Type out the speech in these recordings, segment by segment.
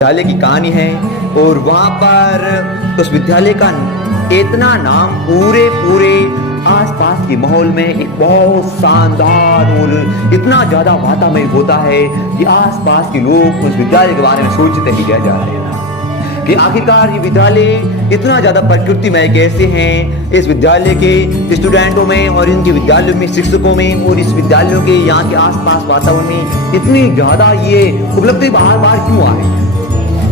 विद्यालय की कहानी है। और वहाँ पर उस विद्यालय का इतना नाम पूरे आसपास के माहौल में एक बहुत शानदार और इतना ज्यादा वातावरण होता है कि आसपास के लोग उस विद्यालय के बारे में सोचते ही रह जा रहे हैं कि आखिरकार ये विद्यालय इतना ज्यादा प्रकृतिमय कैसे हैं। इस विद्यालय के स्टूडेंटों में और इनके विद्यालयों में शिक्षकों में और इस विद्यालयों के यहाँ के आसपास वातावरण में इतनी ज्यादा ये उपलब्धि बार बार क्यों आ रही है।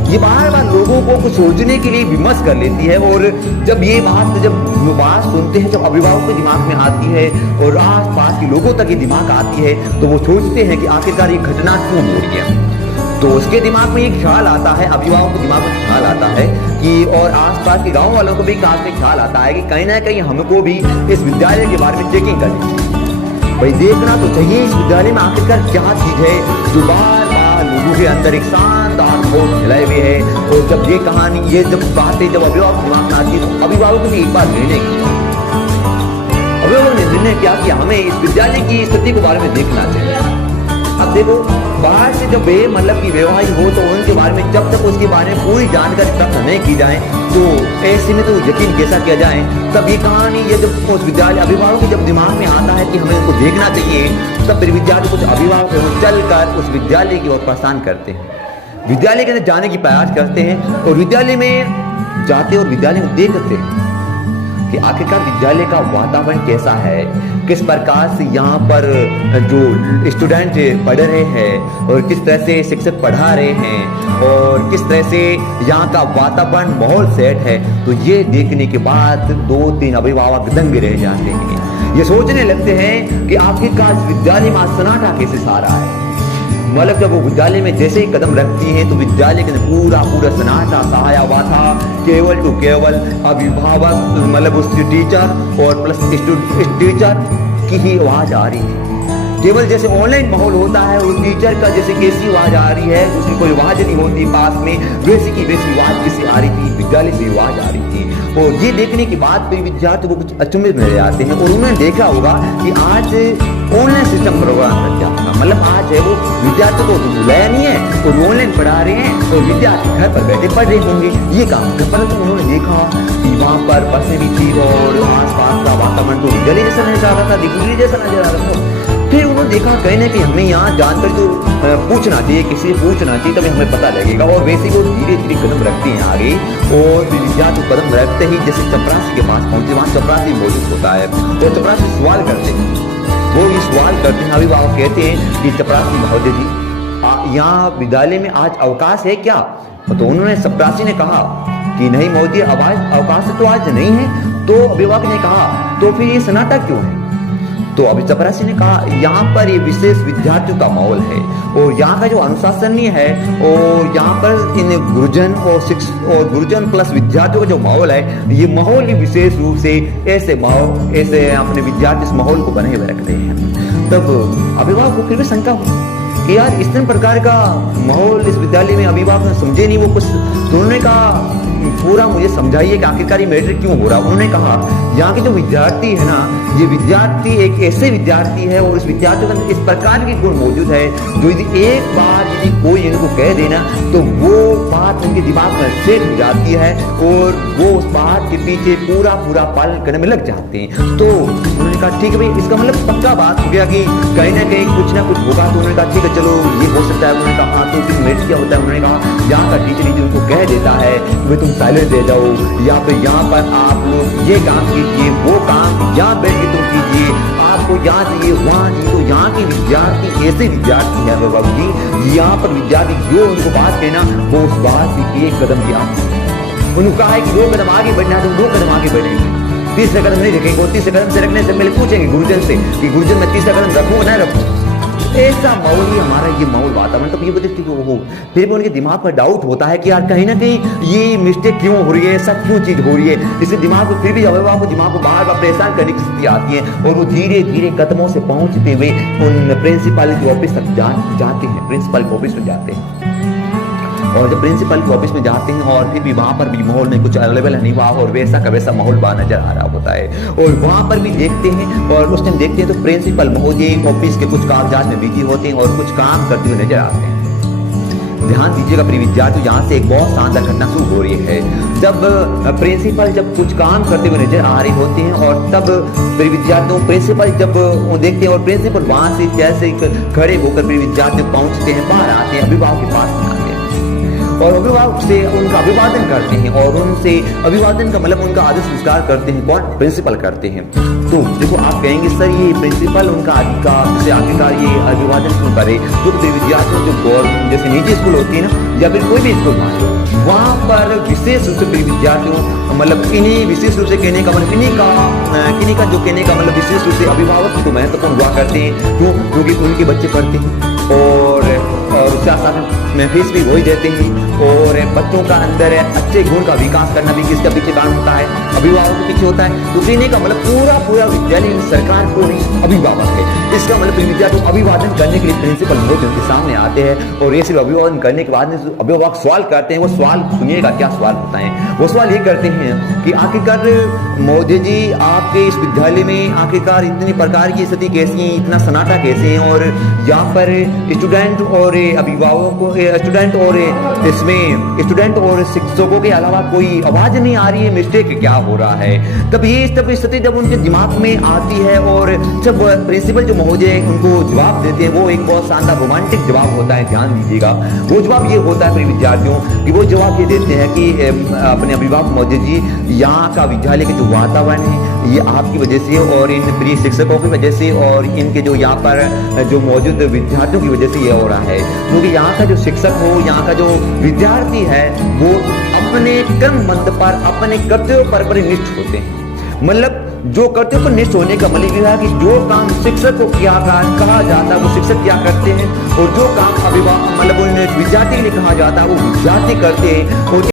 ये बार बार लोगों को कुछ सोचने के लिए विमर्श कर लेती है। और जब ये बात सुनते हैं, जब अभिभावकों के दिमाग में आती है और आसपास के लोगों तक ये दिमाग आती है, तो वो सोचते हैं कि आखिरकार ये घटना क्यों हो रही है। तो उसके दिमाग में एक ख्याल आता है, अभिभावकों के दिमाग में ख्याल आता है कि और आसपास के गाँव वालों को भी ख्याल आता है कि कहीं ना कहीं हमको भी इस विद्यालय के बारे में चेकिंग करनी चाहिए। भाई देखना तो चाहिए इस विद्यालय में आखिरकार क्या चीज है जो बार बार लोगों के अंदर एक शानदार खोज फैलाए हुए है। और जब ये कहानी, ये जब बातें जब अभिभावक दिमाग में आती है, तो अभिभावकों ने एक बार निर्णय किया। अभिभावकों ने निर्णय किया कि हमें इस विद्यालय की स्थिति के बारे में देखना चाहिए। अब देखो, बाहर से जब मतलब की व्यवहार हो तो उनके बारे में जब तक उसके बारे में पूरी जानकारी प्राप्त नहीं की जाए, तो ऐसे में तो यकीन कैसा किया जाए। तब ये कहानी, ये जब उस विद्यालय अभिभावक के जब दिमाग में आता है कि हमें इनको देखना चाहिए, तब फिर विद्यार्थी कुछ अभिभावक है वो चलकर उस विद्यालय की ओर प्रस्थान करते हैं, विद्यालय के अंदर जाने की प्रयास करते हैं और विद्यालय में जाते और विद्यालय में देखते हैं कि आखिरकार विद्यालय का वातावरण कैसा है, किस प्रकार से यहाँ पर जो स्टूडेंट पढ़ रहे हैं और किस तरह से शिक्षक पढ़ा रहे हैं और किस तरह से यहाँ का वातावरण माहौल सेट है। तो ये देखने के बाद 2-3 अभिभावक दंग रह जाते हैं। ये सोचने लगते हैं कि आखिरकार विद्यालय में सन्नाटा कैसे सा रहा है। मतलब जब वो विद्यालय में जैसे ही कदम रखती हैं तो विद्यालय के पूरा सन्नाटा सहाया हुआ था। केवल टू केवल अभिभावक, मतलब उस टीचर और प्लस टीचर की ही आवाज आ रही थी। केवल जैसे ऑनलाइन माहौल होता है, उस टीचर का जैसे कैसी आवाज आ रही है, उसकी कोई आवाज नहीं होती पास में, वैसी की वैसी आवाज किसी आ रही थी, विद्यालय से आवाज आ रही थी। और ये देखने के बाद फिर विद्यार्थी को कुछ अचंभित नजर आते हैं। और उन्होंने देखा होगा कि आज ऑनलाइन सिस्टम प्रोग्राम कर दिया, मतलब आज है वो विद्यार्थी को बुलाया नहीं है तो ऑनलाइन पढ़ा रहे हैं और विद्यार्थी घर पर बैठे पढ़ रहे होंगे, ये काम। परंतु उन्होंने देखा कि वहाँ पर बसें भी थी और आसपास का वातावरण तो विद्यालय जैसा नजर आ रहा था, दिग्विजय जैसा नजर आ रहा था। फिर उन्होंने देखा कहीं ना कहीं हमें यहाँ जानकर तो पूछना चाहिए, किसी से पूछना चाहिए, तभी हमें पता लगेगा। और वैसे वो धीरे धीरे कदम रखते हैं आगे और विद्यार्थी कदम रखते ही जैसे चपरासी के पास पहुंचे, वहाँ चपरासी मौजूद होता है तो चपरासी सवाल करते हैं। वो ये सवाल करते हैं, अभिभावक कहते हैं कि चपरासी महोदय जी, यहाँ विद्यालय में आज अवकाश है क्या? तो उन्होंने चपरासी ने कहा कि नहीं महोदय, अवकाश तो आज नहीं है। तो अभिभावक ने कहा तो फिर ये सन्नाटा क्यों है? तो अभी चपरासी ने कहा यहाँ पर ये विशेष विद्यार्थियों का माहौल है और यहाँ का जो अनुशासनीय है और यहाँ पर इन गुरुजन और गुरुजन प्लस विद्यार्थियों का जो माहौल है, ये माहौल ही विशेष रूप से ऐसे अपने विद्यार्थी इस माहौल को बने हुए रख रहे हैं। तब अभिभावक को फिर भी शंका हुई कि यार इस प्रकार का माहौल इस विद्यालय में अभिभावक समझे नहीं वो कुछ। तो उन्होंने कहा पूरा मुझे समझाइए कि आखिरकार ये मैटर क्यों हो रहा। उन्होंने कहा यहाँ के जो विद्यार्थी है ना, ये विद्यार्थी एक ऐसे विद्यार्थी है और इस विद्यार्थी के इस प्रकार के गुण मौजूद है जो यदि एक बार यदि कोई इनको कह देना तो वो बात उनके दिमाग में सेट हो जाती है और वो उस बात के पीछे पूरा पालन करने में लग जाते हैं। तो उन्होंने कहा ठीक है भाई, इसका मतलब पक्का बात हो गया कि कहीं ना कहीं कुछ ना कुछ होगा। तो उन्होंने कहा ठीक है चलो ये हो सकता है। उन्होंने कहा हाँ, तो फिर मेरिट क्या होता है? उन्होंने कहा यहाँ का टीचर यदि उनको कह देता है कि तुम साइलेंट दे जाओ या फिर यहाँ पर आप लोग ये काम कीजिए, वो काम यहाँ बैठ के तुम कीजिए, आपको यहाँ चाहिए वहाँ चाहिए। तो यहाँ के विद्यार्थी ऐसे विद्यार्थी है बाबू जी, यहाँ पर विद्यार्थी जो उनको बात कहना वो उस बात से एक कदम दिया। उन्होंने कहा है कि 2 कदम आगे बढ़ना है तो 2 कदम आगे बढ़ेंगे, 3रा कदम नहीं रखेंगे। और 3रे कदम से रखने से पहले पूछेंगे गुरुजन से कि गुरुजन मैं 3रा कदम रखूँ ना रखूँ। ऐसा माहौल ही हमारा ये माहौल वातावरण। तो ये बोलते हो फिर भी उनके दिमाग पर डाउट होता है कि यार कहीं ना कहीं ये मिस्टेक क्यों हो रही है, ऐसा क्यों चीज हो रही है। इससे दिमाग को फिर भी अभिभावक को दिमाग को बार बार परेशान करने की स्थिति आती है और वो धीरे धीरे कदमों से पहुंचते हुए उन प्रिंसिपल के ऑफिस तक जाते हैं। प्रिंसिपल के ऑफिस में जाते हैं और जब प्रिंसिपल के ऑफिस में जाते हैं और फिर भी वहाँ पर भी माहौल में कुछ अवेलेबल नहीं हुआ और वैसा का वैसा माहौल बाहर नजर आ रहा होता है। और वहाँ पर भी देखते हैं और उस टाइम देखते हैं तो प्रिंसिपल महोदय ऑफिस के कुछ कागजात में बिजी होते हैं और कुछ काम करते हुए नजर आते हैं। ध्यान दीजिएगा प्रिय विद्यार्थियों, यहाँ से एक बहुत शानदार घटना शुरू हो रही है। जब प्रिंसिपल जब कुछ काम करते हुए नजर आ रहे होते हैं और तब प्रिय विद्यार्थियों प्रिंसिपल जब वो देखते हैं और प्रिंसिपल वहां से जैसे खड़े होकर प्रिय विद्यार्थी पहुंचते हैं, बाहर आते हैं, अभिभावक के पास आते हैं और अभिभावक से उनका अभिवादन करते हैं और उनसे अभिवादन का मतलब उनका आदर संस्कार करते हैं। कौन? प्रिंसिपल करते हैं। तो देखो आप कहेंगे सर ये प्रिंसिपल उनका अधिकार से आखिरकार ये अभिवादन क्यों करे? जो विद्यार्थियों जो गवर्नमेंट जैसे निजी स्कूल होती है ना या फिर कोई भी स्कूल मान लो, वहाँ पर विशेष रूप से विद्यार्थियों मतलब इन्हीं विशेष रूप से कहने का मतलब इन्हीं का जो कहने का मतलब विशेष रूप से अभिभावक को महत्वपूर्ण हुआ करते हैं। क्यों? क्योंकि उनके बच्चे पढ़ते हैं और उसके साथ में फीस भी वही देते हैं और बच्चों का अंदर अच्छे गुण का विकास करना भी किसका पीछे काम होता है? अभिभावक के पीछे होता है। तो कहने का मतलब पूरा विद्यालय सरकार को नहीं अभिभावक है। इसका मतलब विद्यार्थी को अभिवादन करने के लिए प्रिंसिपल रोज उनके सामने आते हैं और ये सिर्फ अभिवादन करने के बाद अभिभावक सवाल करते हैं। वो सवाल सुनिएगा क्या सवाल होता है। वो सवाल ये करते हैं कि आखिरकार मोदी जी आपके इस विद्यालय में आखिरकार इतनी प्रकार की स्थिति कैसी है, इतना सन्नाटा कैसे है और यहाँ पर स्टूडेंट और अभिभावकों स्टूडेंट और शिक्षकों के अलावा कोई आवाज नहीं आ रही है, मिस्टेक क्या हो रहा है? तब ये स्थिति जब उनके दिमाग में आती है और जब प्रिंसिपल जो महोदय उनको जवाब देते हैं वो एक बहुत शानदार रोमांटिक जवाब होता है। ध्यान दीजिएगा वो जवाब ये होता है प्रिय विद्यार्थियों कि वो जवाब ये देते हैं कि अपने अभिभावक महोदय जी यहाँ का विद्यालय का जो वातावरण है ये आपकी वजह से और इन प्रिय शिक्षकों की वजह से और इनके जो यहाँ पर जो मौजूद विद्यार्थियों की वजह से ये हो रहा है। क्योंकि यहाँ का जो शिक्षक हो, यहाँ का जो विद्यार्थी है वो अपने कर्म मंत्र पर अपने कर्तव्यों पर निष्ठ होते हैं। मतलब जो कर्तव्य पर निष्ठ होने का मतलब यह है कि जो काम शिक्षक को क्या कहा जाता है वो शिक्षक क्या करते हैं और जो काम अभिभावक मतलब विद्यार्थी के लिए कहा जाता है वो विद्यार्थी करते हैं। और